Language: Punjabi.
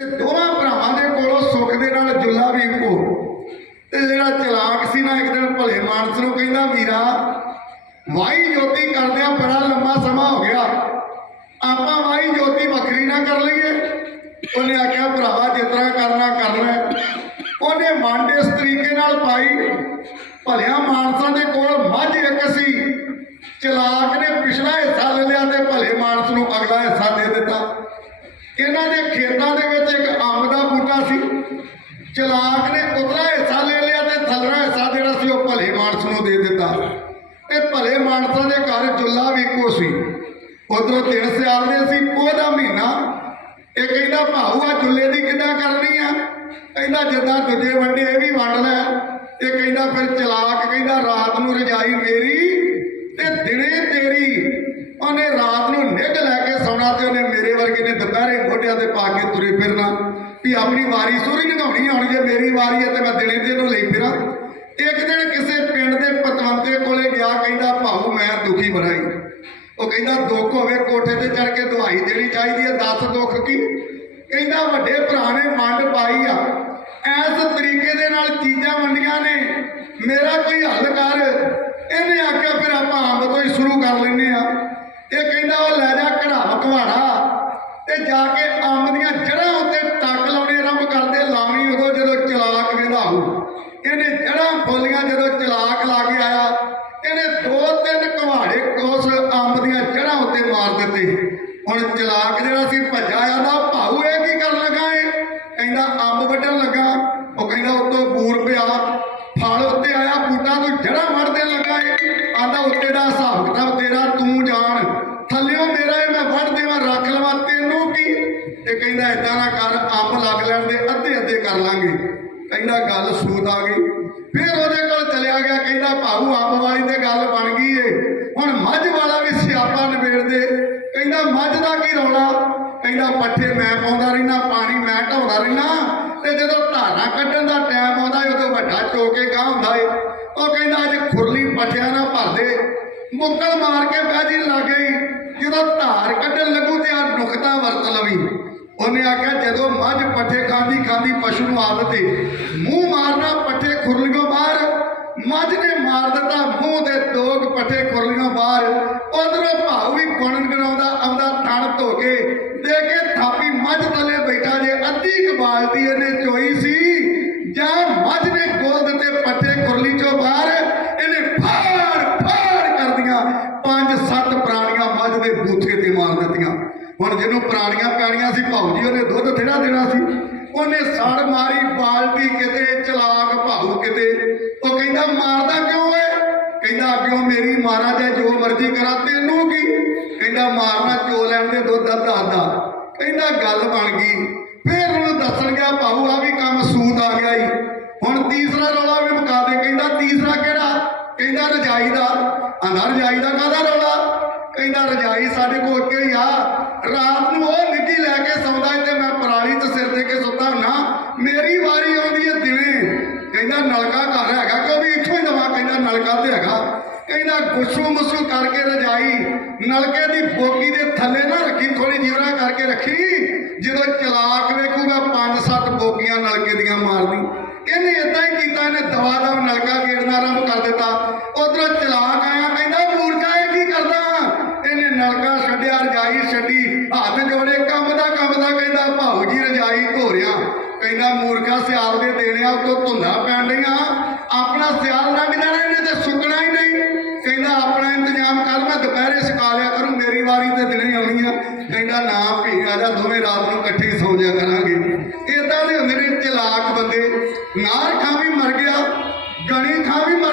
ਤੇ ਦੋਵਾਂ ਭਰਾਵਾਂ ਦੇ ਕੋਲੋਂ ਸੁੱਖ ਦੇ ਨਾਲ ਜੁੱਲਾ ਵੀ ਇੱਕੋ ਤੇ ਜਿਹੜਾ ਚਲਾਕ ਸੀ ਨਾ, ਇੱਕ ਦਿਨ ਭਲੇ ਮਾਨਸ ਨੂੰ ਕਹਿੰਦਾ, ਵੀਰਾ ਵਾਈ ਜੋਤੀ ਕਰਦਿਆਂ ਬੜਾ ਲੰਮਾ ਸਮਾਂ ਹੋ ਗਿਆ। ਆਪਾਂ ਵਾਈ ਜੋਤੀ ਵੱਖਰੀ ਨਾ ਕਰ ਲਈਏ। ਉਹਨੇ ਆਖਿਆ, ਭਰਾਵਾ, ਜਿਸ ਤਰ੍ਹਾਂ ਕਰਨਾ ਕਰਨਾ ਉਹਨੇ ਮੰਡ ਇਸ ਤਰੀਕੇ ਨਾਲ ਪਾਈ, ਭਲਿਆ ਮਾਨਸਾਂ ਦੇ ਕੋਲ ਮੱਝ ਇੱਕ ਸੀ। ਚਲਾਕ ਨੇ ਪਿਛਲਾ ਹਿੱਸਾ ਲੈ ਲਿਆ ਤੇ ਭਲੇ ਮਾਨਸ ਨੂੰ ਅਗਲਾ ਹਿੱਸਾ ਦੇ ਦਿੱਤਾ ਇਹਨਾਂ ਦੇ ਖੇਤਾਂ ਦੇ ਵਿੱਚ ਇੱਕ ਅੰਬ ਦਾ ਬੂਟਾ ਸੀ ਚਲਾਕ ਨੇ ਉਤਲਾ ਹਿੱਸਾ ਲੈ ਲਿਆ ਤੇ ਥੱਲੜਾ ਹਿੱਸਾ ਜਿਹੜਾ ਸੀ ਉਹ ਭਲੇ ਮਾਨਸ ਨੂੰ ਦੇ ਦਿੱਤਾ। ਤੇ ਭਲੇ ਮਾਨਸਾਂ ਦੇ ਘਰ ਜੁੱਲਾ ਵੀ ਇੱਕੋ ਸੀ। ਉਧਰੋਂ ਤਿੰਨ ਸਿਆਲ ਦੇ ਸੀ, ਪੋਹ ਮਹੀਨਾ। ਇਹ ਕਹਿੰਦਾ, ਭਾਊ ਆ ਜੁੱਲੇ ਦੀ ਕਿੱਦਾਂ ਕਰਨੀ ਆ? ਕਹਿੰਦਾ, ਜਿੱਦਾਂ ਦੂਜੇ ਵੰਡੇ ਇਹ ਵੀ ਵੰਡ ਲੈ। ਇਹ ਕਹਿੰਦਾ, ਫਿਰ ਚਲਾਕ ਕਹਿੰਦਾ, ਰਾਤ ਨੂੰ ਰਜਾਈ ਮੇਰੀ ਤੇ ਦਿਨੇ ਤੇਰੀ। ਉਹਨੇ ਰਾਤ ਨੂੰ ਨਿੱਘ ਲੈ ਕੇ ਸੌਣਾ ਤੇ ਉਹਨੇ ਮੇਰੇ ਵਰਗੇ ਨੇ ਦੁਪਹਿਰੇ ਮੋਢਿਆਂ ਤੇ ਪਾ ਕੇ ਤੁਰੇ ਫਿਰਨਾ। ਵੀ ਆਪਣੀ ਵਾਰੀ ਸੂਰੀ ਨਿਭਾਉਣੀ ਆਉਣੀ ਜੇ ਮੇਰੀ ਵਾਰੀ ਹੈ ਤੇ ਮੈਂ ਦਿਨੇ ਤੇ ਇਹਨੂੰ ਲਈ ਫਿਰਾਂ। ਇੱਕ ਦਿਨ ਕਿਸੇ ਪਿੰਡ ਦੇ ਪਤਵੰਤੇ ਕੋਲੇ ਗਿਆ, ਕਹਿੰਦਾ ਭਾਊ ਮੈਂ ਦੁਖੀ ਬਣਾਈ ਉਹ ਕਹਿੰਦਾ, ਦੁੱਖ ਹੋਵੇ ਕੋਠੇ ਤੇ ਚੜ ਕੇ ਦਵਾਈ ਦੇਣੀ ਚਾਹੀਦੀ ਹੈ ਦੱਸ ਦੁੱਖ ਕੀ? ਕਹਿੰਦਾ, ਵੱਡੇ ਭਰਾ ਨੇ ਮੰਡ ਪਾਈ ਆ। ਐਸ ਤਰੀਕੇ ਦੇ ਨਾਲ ਚੀਜ਼ਾਂ ਵੰਡੀਆਂ ਨੇ। ਮੇਰਾ ਕੋਈ ਹੱਲ ਕਰ ਇਹਨੇ ਆਖਿਆ ਫਿਰ ਆਪਾਂ ਅੰਬ ਤੋਂ ਹੀ ਸ਼ੁਰੂ ਕਰ ਲੈਨੇ ਆ ਇਹ ਕਹਿੰਦਾ ਉਹ ਲੈ ਜਾ ਕਢਾ ਕਵਾੜਾ ਤੇ ਜਾ ਕੇ ਅੰਬ ਦੀਆਂ ਜੜ੍ਹਾਂ ਉੱਤੇ ਟੱਕ ਲਾਉਣੇ ਆਰੰਭ ਕਰਦੇ ਲਾਉਣੀ ਉਦੋਂ ਜਦੋਂ ਚਲਾਕ ਵੇਂਦਾ ਹੋਊ ਇਹਨੇ ਜੜ੍ਹਾਂ ਫੋਲੀਆਂ ਜਦੋਂ ਚਲਾਕ ਲਾ ਕੇ ਆਇਆ ਇਹਨੇ ਦੋ ਤਿੰਨ ਕੁਹਾੜੇ ਕੋਸ ਅੰਬ ਦੀਆਂ ਜੜ੍ਹਾਂ ਉੱਤੇ ਮਾਰ ਦਿੱਤੇ। ਹੁਣ ਚਲਾਕ ਜਿਹੜਾ ਸੀ ਭੱਜਾ ਆਂਦਾ ਭਾਊ ਇਹ ਕੀ ਕਰਨ ਲੱਗਾ ਏ? ਕਹਿੰਦਾ, ਅੰਬ ਵੱਢਣ ਲੱਗਾ। ਕਹਿੰਦਾ ਗੱਲ ਸੂਤ ਆ ਗਈ। ਫਿਰ ਉਹਦੇ ਕੋਲ ਚਲਿਆ ਗਿਆ, ਕਹਿੰਦਾ ਭਾਊ ਅੰਬ ਵਾਲੀ ਤੇ ਗੱਲ ਬਣ ਗਈ ਏ। ਹੁਣ ਮੱਝ ਵਾਲਾ ਵੀ ਸਿਆਪਾ ਨਿਬੇੜ ਦੇ ਕਹਿੰਦਾ ਮੱਝ ਦਾ ਕੀ ਰੌਲਾ? ਕਹਿੰਦਾ ਪੱਠੇ ਮੈਂ ਪਾਉਂਦਾ ਰਹਿਣਾ ਪਾਣੀ ਮੈਂ ਢਾਉਂਦਾ ਰਹਿਣਾ ਤੇ ਜਦੋਂ ਧਾਰਾਂ ਕੱਢਣ ਦਾ ਟਾਈਮ ਆਉਂਦਾ ਏ, ਉਦੋਂ ਵੱਡਾ ਚੋਕੇ ਗਾਹ ਹੁੰਦਾ ਏ। ਉਹ ਕਹਿੰਦਾ ਅੱਜ ਖੁਰਲੀ ਪੱਠਿਆਂ ਨਾਲ ਭਰ ਦੇ ਮੁੱਕਲ ਮਾਰ ਕੇ ਬਹਿ ਜੀ ਲੱਗ ਗਈ। ਜਦੋਂ ਧਾਰ ਕੱਢਣ ਲੱਗੂ ਤੇ ਆ ਨੁਕਤਾ ਵਰਤ ਲਵੀ ਉਹਨੇ ਆਖਿਆ, ਜਦੋਂ ਮੱਝ ਪੱਠੇ ਖਾਂਦੀ ਖਾਂਦੀ ਪਸ਼ੂ ਨੂੰ ਆਦਤ ਏ ਮੂੰਹ ਮਾਰਨਾ, ਪੱਠੇ ਖੁਰਲੀਆਂ ਬਾਹਰ, ਮੱਝ ਨੇ ਮਾਰ ਦਿੱਤਾ, ਮੂੰਹ ਦੇ ਦੋਗ ਪੱਠੇ ਖੁਰਲੀਆਂ ਬਾਹਰ, ਉਧਰੋਂ ਭਾਉ ਵੀ ਗੁਣਨ ਗਣਾਉਂਦਾ, ਆਉਂਦਾ ਥਣ ਧੋ ਕੇ, ਦੇ ਕੇ ਥਾਪੀ, ਮੱਝ ਥੱਲੇ ਬੈਠਾ ਜੇ, ਅੱਧੀ ਕੁ ਬਾਲਟੀ ਇਹਨੇ ਚੋਈ ਸੀ ਜਾਂ ਮੱਝ ਨੇ ਗੋਲ ਦਿੱਤੇ ਪੱਠੇ ਖੁਰਲੀ ਚੋਂ ਬਾਹਰ ਇਹਨੇ ਫਾੜ ਫਾੜ ਕਰਦੀਆਂ ਪੰਜ ਸੱਤ ਪ੍ਰਾਣੀਆਂ ਮੱਝ ਦੇ ਬੂਥੇ ਤੇ ਮਾਰ ਦਿੱਤੀਆਂ ਹੁਣ ਜਿਹਨੂੰ ਪ੍ਰਾਣੀਆਂ ਪਿਆਣੀਆਂ ਸੀ ਭਾਊ ਜੀ ਉਹਨੇ ਦੁੱਧ ਥੇੜਾ ਦੇਣਾ ਸੀ। ਉਹਨੇ ਸੜ ਮਾਰੀ, ਬਾਲਟੀ ਕਿਤੇ, ਚਲਾਕ ਭਾਊ ਕਿਤੇ। ਉਹ ਕਹਿੰਦਾ, ਮਾਰਦਾ ਕਿਉਂ ਏ? ਕਹਿੰਦਾ ਕਿਉਂ ਮੇਰੀ ਮਾਰਾ ਜੇ ਜੋ ਮਰਜ਼ੀ ਕਰਾਂ, ਤੈਨੂੰ ਕੀ? ਕਹਿੰਦਾ, ਮਾਰਨਾ ਚੋ ਲੈਣ ਦੇ ਦੁੱਧ ਦਾ ਦਾਦਾ ਕਹਿੰਦਾ, ਗੱਲ ਬਣ ਗਈ। ਫੇਰ ਉਹਨੂੰ ਦੱਸਣ ਗਿਆ ਭਾਊ ਆ ਵੀ ਕੰਮ ਸੂਤ ਆ ਗਿਆ ਈ। ਹੁਣ ਤੀਸਰਾ ਰੌਲਾ ਵੀ ਮੁਕਾ ਦੇ। ਕਹਿੰਦਾ, ਤੀਸਰਾ ਕਿਹੜਾ? ਕਹਿੰਦਾ, ਰਜਾਈ ਦਾ। ਆਂਦਾ, ਰਜਾਈ ਦਾ ਕਹਿੰਦਾ, ਰਜਾਈ ਸਾਡੇ ਕੋਲ ਇੱਕੇ ਹੀ ਆ। ਰਾਤ ਨੂੰ ਉਹ ਨਿੱਗੀ ਲੈ ਕੇ ਸੌਂਦਾ ਤੇ ਮੈਂ ਪਰਾਲੀ ਤੇ ਸਿਰ ਦੇ ਕੇ ਸੁੱਤਾ ਹੁੰਨਾ ਮੇਰੀ ਵਾਰੀ ਆਉਂਦੀ ਏ ਦਿਨੇ। ਕਹਿੰਦਾ, ਨਲਕਾ ਘਰ ਹੈਗਾ ਕਿ ਉਹ ਵੀ ਇੱਥੋਂ ਹੀ ਦਵਾ ਕਹਿੰਦਾ, ਨਲਕਾ ਤੇ ਹੈਗਾ। ਕਹਿੰਦਾ ਗੁੱਸੂ ਮੁੱਸੂ ਕਰਕੇ ਰਜਾਈ ਨਲਕੇ ਦੀ ਬੋਕੀ ਦੇ ਥੱਲੇ ਨਾ ਰੱਖੀ ਥੋੜੀ ਜੀਵਰਾ ਕਰਕੇ ਰੱਖੀ। ਜਦੋਂ ਚਲਾਕ ਵੇਖੂਗਾ ਪੰਜ ਸੱਤ ਬੋਕੀਆਂ ਨਲਕੇ ਦੀਆਂ ਮਾਰਨੀ ਇਹਨੇ ਇਦਾਂ ਹੀ ਕੀਤਾ, ਇਹਨੇ ਦਵਾ ਦਾ ਨਲਕਾ ਗੇੜਨਾ ਆਰੰਭ ਕਰ ਦਿੱਤਾ। ਉਧਰੋਂ ਚਲਾਕ ਆਇਆ ਕਹਿੰਦਾ ਮੂਰਖਾ ਇਹ ਕੀ ਕਰਦਾ ਛੱਡਿਆ, ਰਜਾਈ ਛੱਡੀ। ਹੱਥ ਜੋੜੇ, ਕੰਮ ਦਾ ਕੰਮ ਦਾ ਕਹਿੰਦਾ ਭਾਊ ਜੀ, ਰਜਾਈ ਧੋ ਕਹਿੰਦਾ, ਮੂਰਖਾ ਸਿਆਲ ਦੇ ਦੇਣਿਆ ਉਤੋਂ ਧੁੰਦਾ ਪੈਣ ਡਈਆਂ। ਆਪਣਾ ਸਿਆਲ ਲੰਘ ਜਾਣਾ ਇਹਨੇ ਤੇ ਸੁੱਕਣਾ ਹੀ ਨਹੀਂ। ਕਹਿੰਦਾ, ਆਪਣਾ ਇੰਤਜ਼ਾਮ ਕਰ, ਮੈਂ ਦੁਪਹਿਰੇ ਸੁਕਾ ਲਿਆ ਕਰੂੰ, ਮੇਰੀ ਵਾਰੀ ਤੇ ਦਿਨੇ ਆਉਣੀ ਆ। ਕਹਿੰਦਾ, ਨਾ ਭੀ ਆ ਜਾ, ਦੋਵੇਂ ਰਾਤ ਨੂੰ ਇਕੱਠੇ ਹੀ ਸੌ ਜਾ ਕਰਾਂਗੇ। ਇਦਾਂ ਦੇ ਹੁੰਦੇ ਨੇ ਚਲਾਕ ਬੰਦੇ। ਨਾਰ ਖਾਂ ਵੀ ਮਰ ਗਿਆ, ਗਣੀ ਖਾਂ ਵੀ ਖਾ